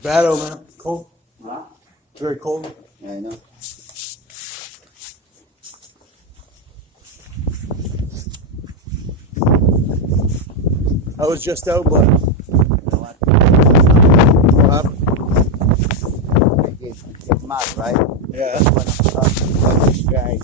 Bad out, man. Cold. Huh? It's very cold. Yeah, I know. I was just out, but You know what? It's mad, right? yeah. One of the guys